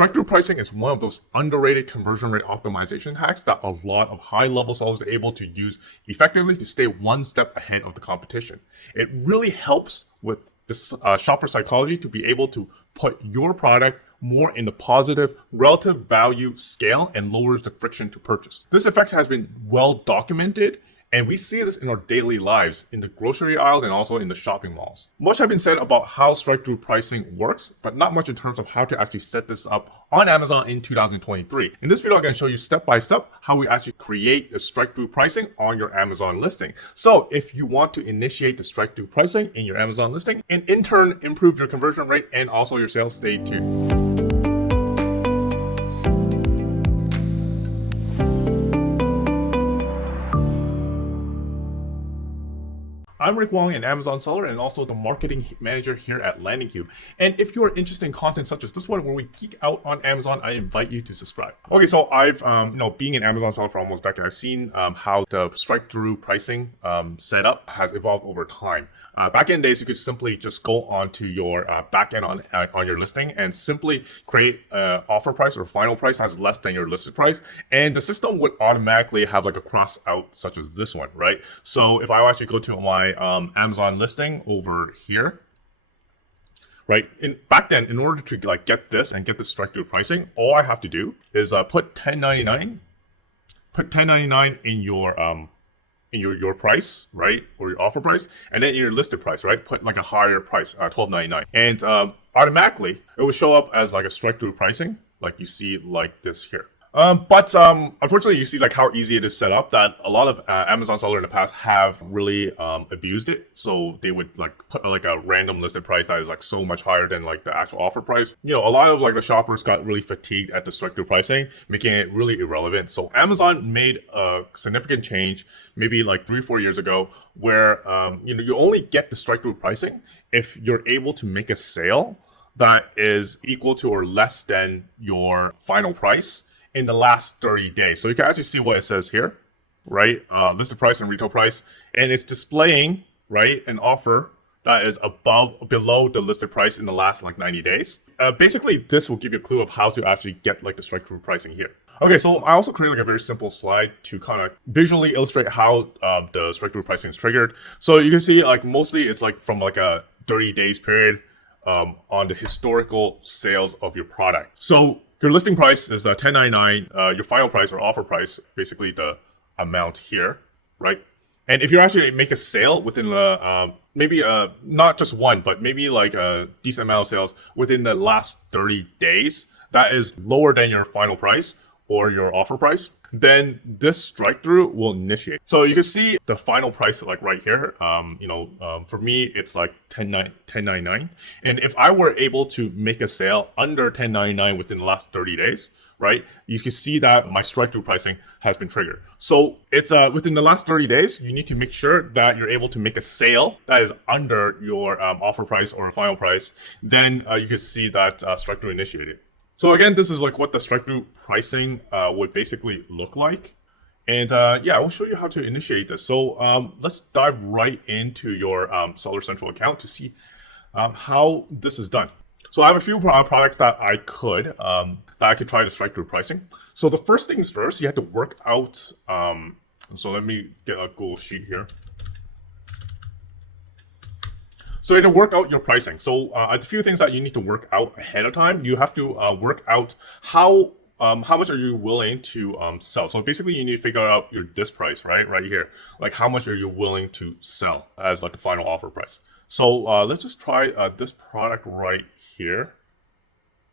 Strike-through pricing is one of those underrated conversion rate optimization hacks that a lot of high-level sellers are able to use effectively to stay one step ahead of the competition. It really helps with this shopper psychology to be able to put your product more in the positive relative value scale and lowers the friction to purchase. This effect has been well documented, and we see this in our daily lives in the grocery aisles and also in the shopping malls. Much has been said about how strike-through pricing works, but not much in terms of how to actually set this up on Amazon in 2023. In this video, I'm going to show you step by step how we actually create the strike-through pricing on your Amazon listing. So if you want to initiate the strike-through pricing in your Amazon listing and in turn improve your conversion rate and also your sales, stay tuned. I'm Rick Wong, an Amazon seller and also the marketing manager here at LandingCube. And if you are interested in content such as this one, where we geek out on Amazon, I invite you to subscribe. Okay, so I've, being an Amazon seller for almost a decade, I've seen how the strike-through pricing setup has evolved over time. Back in days, you could simply just go onto your backend on your listing and simply create an offer price or final price that's less than your listed price, and the system would automatically have like a cross out such as this one, right? So if I actually go to my Amazon listing over here, right? Back then, in order to like get this and get the strike-through pricing, all I have to do is put $10.99 in your price, right, or your offer price, and then your listed price, right, put like a higher price, $12.99, and automatically it will show up as like a strike-through pricing, like you see like this here. But unfortunately, you see like how easy it is set up that a lot of Amazon sellers in the past have really abused it. So they would like put like a random listed price that is like so much higher than like the actual offer price. You know, a lot of like the shoppers got really fatigued at the strike-through pricing, making it really irrelevant. So Amazon made a significant change maybe like 3-4 years ago where you only get the strike-through pricing if you're able to make a sale that is equal to or less than your final price in the last 30 days. So you can actually see what it says here, right? Listed price and retail price, and it's displaying, right, an offer that is below the listed price in the last like 90 days. Basically, this will give you a clue of how to actually get like the strike-through pricing here. Okay, so I also created like a very simple slide to kind of visually illustrate how the strike-through pricing is triggered. So you can see like mostly it's like from like a 30 days period on the historical sales of your product. So your listing price is $10.99. Your final price or offer price, basically the amount here, right? And if you actually make a sale within the maybe not just one, but maybe like a decent amount of sales within the last 30 days, that is lower than your final price or your offer price, then this strike-through will initiate. So you can see the final price like right here. For me, it's like $10.99. And if I were able to make a sale under $10.99 within the last 30 days, right, you can see that my strike-through pricing has been triggered. So it's within the last 30 days, you need to make sure that you're able to make a sale that is under your offer price or final price. Then you can see that strike-through initiated. So again, this is like what the strike-through pricing would basically look like. And I will show you how to initiate this. So let's dive right into your Seller Central account to see how this is done. So I have a few products that I could try to strike-through pricing. So the first things first, you have to work out. So let me get a Google Sheet here. So you have to work out your pricing. So a few things that you need to work out ahead of time. You have to work out how much are you willing to sell. So basically you need to figure out your this price, right here. Like how much are you willing to sell as like the final offer price. So let's just try this product right here,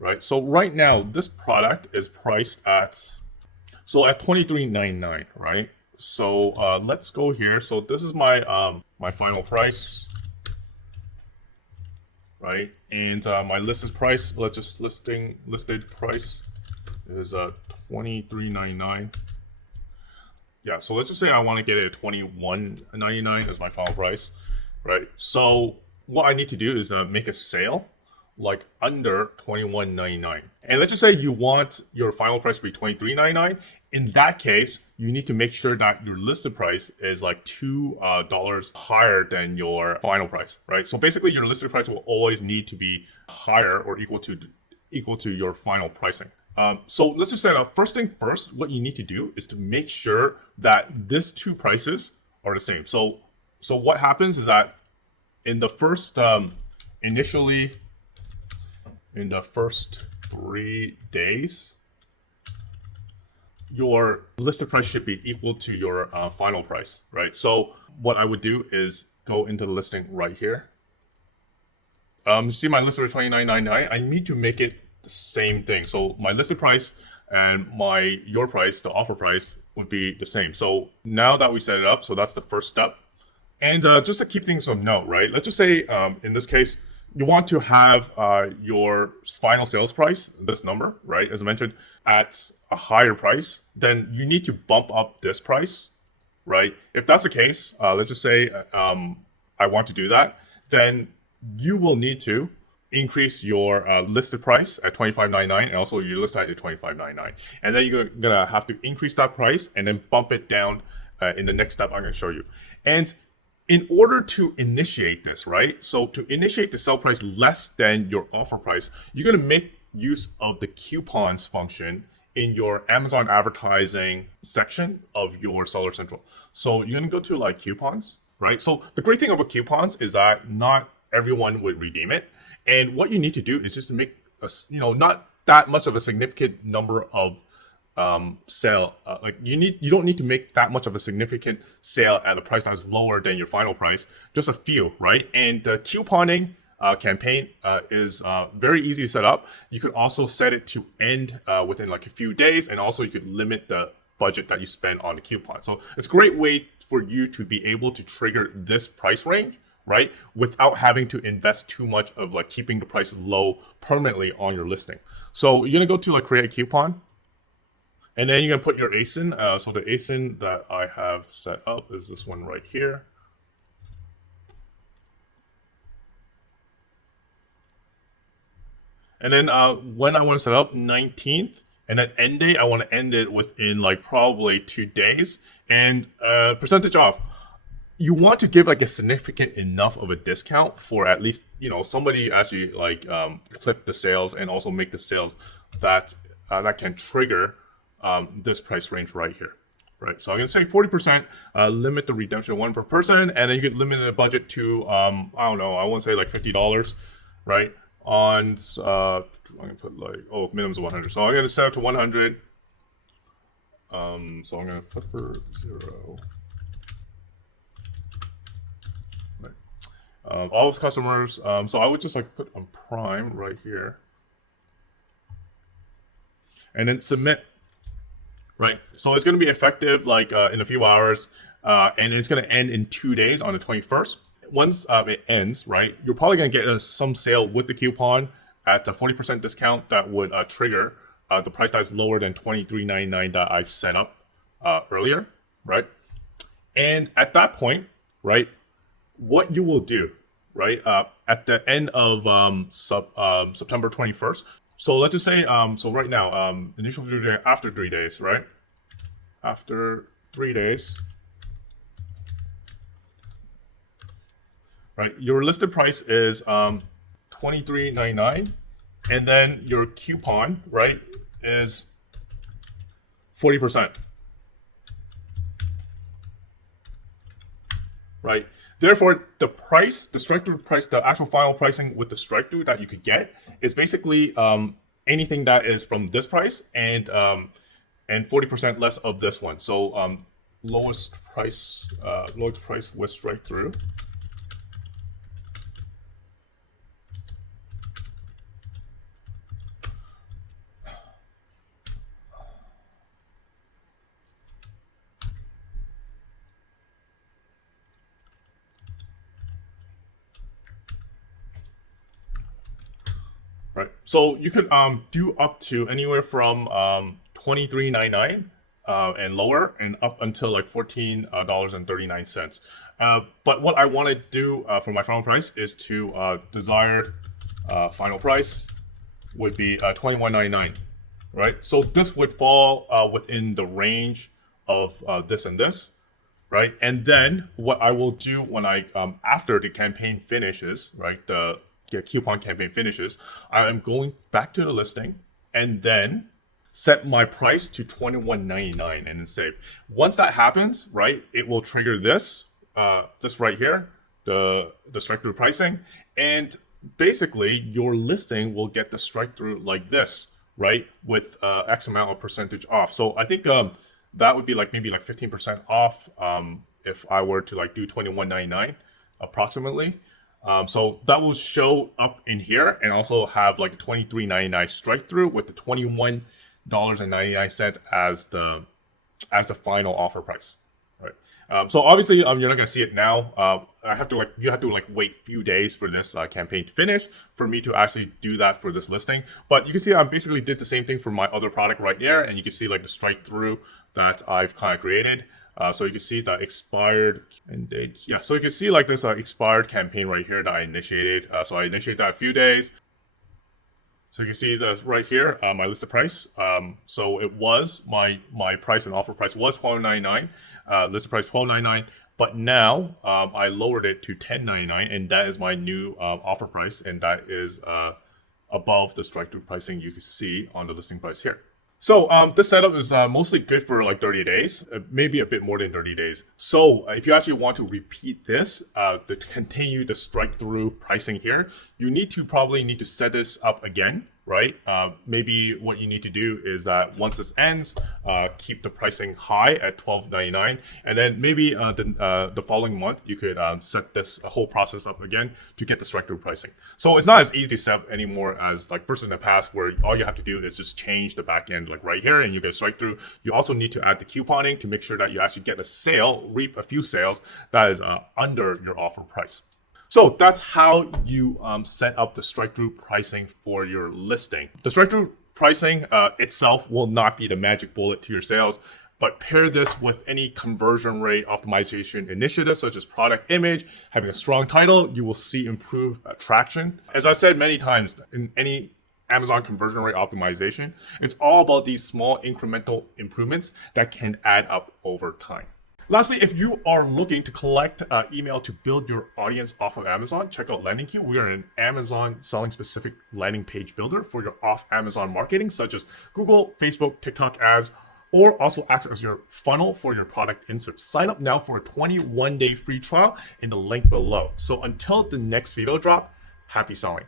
right? So right now this product is priced at $23.99, right? So let's go here. So this is my my final price. Right, and my listed price, listed price is $23.99. Yeah, so let's just say I want to get it at $21.99 as my final price, right? So what I need to do is make a sale like under $21.99. And let's just say you want your final price to be $23.99. In that case, you need to make sure that your listed price is like $2 higher than your final price, right? So basically your listed price will always need to be higher or equal to equal to your final pricing. So let's just say first thing first, what you need to do is to make sure that these two prices are the same. So what happens is that in the first, initially in the first 3 days, your listed price should be equal to your final price, right? So what I would do is go into the listing right here. See my listed price $29.99. I need to make it the same thing. So my listed price and your price, the offer price, would be the same. So now that we set it up, so that's the first step. And just to keep things of note, right? Let's just say in this case, you want to have your final sales price, this number, right? As I mentioned, at a higher price, then you need to bump up this price, right? If that's the case, let's just say I want to do that, then you will need to increase your listed price at $25.99 and also your list price at $25.99. And then you're gonna have to increase that price and then bump it down in the next step I'm gonna show you. And in order to initiate this, right? So to initiate the sell price less than your offer price, you're gonna make use of the coupons function in your Amazon advertising section of your Seller Central. So you're gonna go to like coupons, right? So the great thing about coupons is that not everyone would redeem it. And what you need to do is just make not that much of a significant number of sale. You don't need to make that much of a significant sale at a price that's lower than your final price. Just a few, right? And the couponing campaign is very easy to set up. You could also set it to end within like a few days, and also you could limit the budget that you spend on the coupon. So it's a great way for you to be able to trigger this price range, right? Without having to invest too much of like keeping the price low permanently on your listing. So you're gonna go to like create a coupon, and then you're gonna put your ASIN. So the ASIN that I have set up is this one right here. And then when I want to set up 19th, and then end date, I want to end it within like probably 2 days, and percentage off. You want to give like a significant enough of a discount for at least, somebody actually like clip the sales and also make the sales that can trigger this price range right here, right? So I'm gonna say 40%, limit the redemption 1 per person, and then you can limit the budget to I don't know, I want to say like $50, right? On I'm gonna put like minimum is 100, so I'm gonna set it to 100. So I'm gonna flipper 0. All of customers, so I would just like put on Prime right here and then submit, right? So it's going to be effective like in a few hours, and it's going to end in 2 days on the 21st. Once it ends, right, you're probably going to get some sale with the coupon at a 40% discount that would trigger the price that's lower than $23.99 that I've set up earlier, right? And at that point, right, what you will do, right, at the end of September 21st. So let's just say, so right now, initial due after 3 days, right? After 3 days, right? Your listed price is $23.99, and then your coupon, right, is 40%, right? Therefore, the price, the strike-through price, the actual final pricing with the strike-through that you could get is basically anything that is from this price and 40% less of this one. So lowest price with strike-through. Right, so you could do up to anywhere from $23.99 and lower, and up until like $14.39. But what I want to do for my final price is to desired final price would be $21.99, right? So this would fall within the range of this and this, right? And then what I will do when I after the campaign finishes, right, the coupon campaign finishes, I am going back to the listing and then set my price to $21.99 and then save. Once that happens, right, it will trigger this right here, the strike through pricing, and basically your listing will get the strike through like this, right, with X amount of percentage off. So I think that would be like maybe like 15% off if I were to like do $21.99 approximately. So that will show up in here and also have like $23.99 strike through with the $21.99 as the final offer price, right? So obviously you're not gonna see it now. You have to wait a few days for this campaign to finish for me to actually do that for this listing. But you can see I basically did the same thing for my other product right there, and you can see like the strike through that I've kind of created. So you can see the expired end dates. Yeah, so you can see like this expired campaign right here that I initiated. So I initiated that a few days. So you can see this right here, my listed price. So it was my price and offer price was $12.99, listed price $12.99. But now I lowered it to $10.99, and that is my new offer price, and that is above the strike through pricing you can see on the listing price here. So this setup is mostly good for like 30 days, maybe a bit more than 30 days. So if you actually want to repeat this to continue the strike through pricing here, you probably need to set this up again, right? Maybe what you need to do is that once this ends, keep the pricing high at $12.99, and then maybe the following month you could set this whole process up again to get the strike through pricing. So it's not as easy to set up anymore as like versus in the past where all you have to do is just change the back end like right here and you get a strike through. You also need to add the couponing to make sure that you actually get a sale, reap a few sales that is under your offer price. So that's how you set up the strike through pricing for your listing. The strike through pricing itself will not be the magic bullet to your sales, but pair this with any conversion rate optimization initiatives such as product image, having a strong title, you will see improved traction. As I said many times, in any Amazon conversion rate optimization, it's all about these small incremental improvements that can add up over time. Lastly, if you are looking to collect email to build your audience off of Amazon, check out LandingCube. We are an Amazon selling specific landing page builder for your off Amazon marketing, such as Google, Facebook, TikTok ads, or also acts as your funnel for your product inserts. Sign up now for a 21-day free trial in the link below. So until the next video drop, happy selling.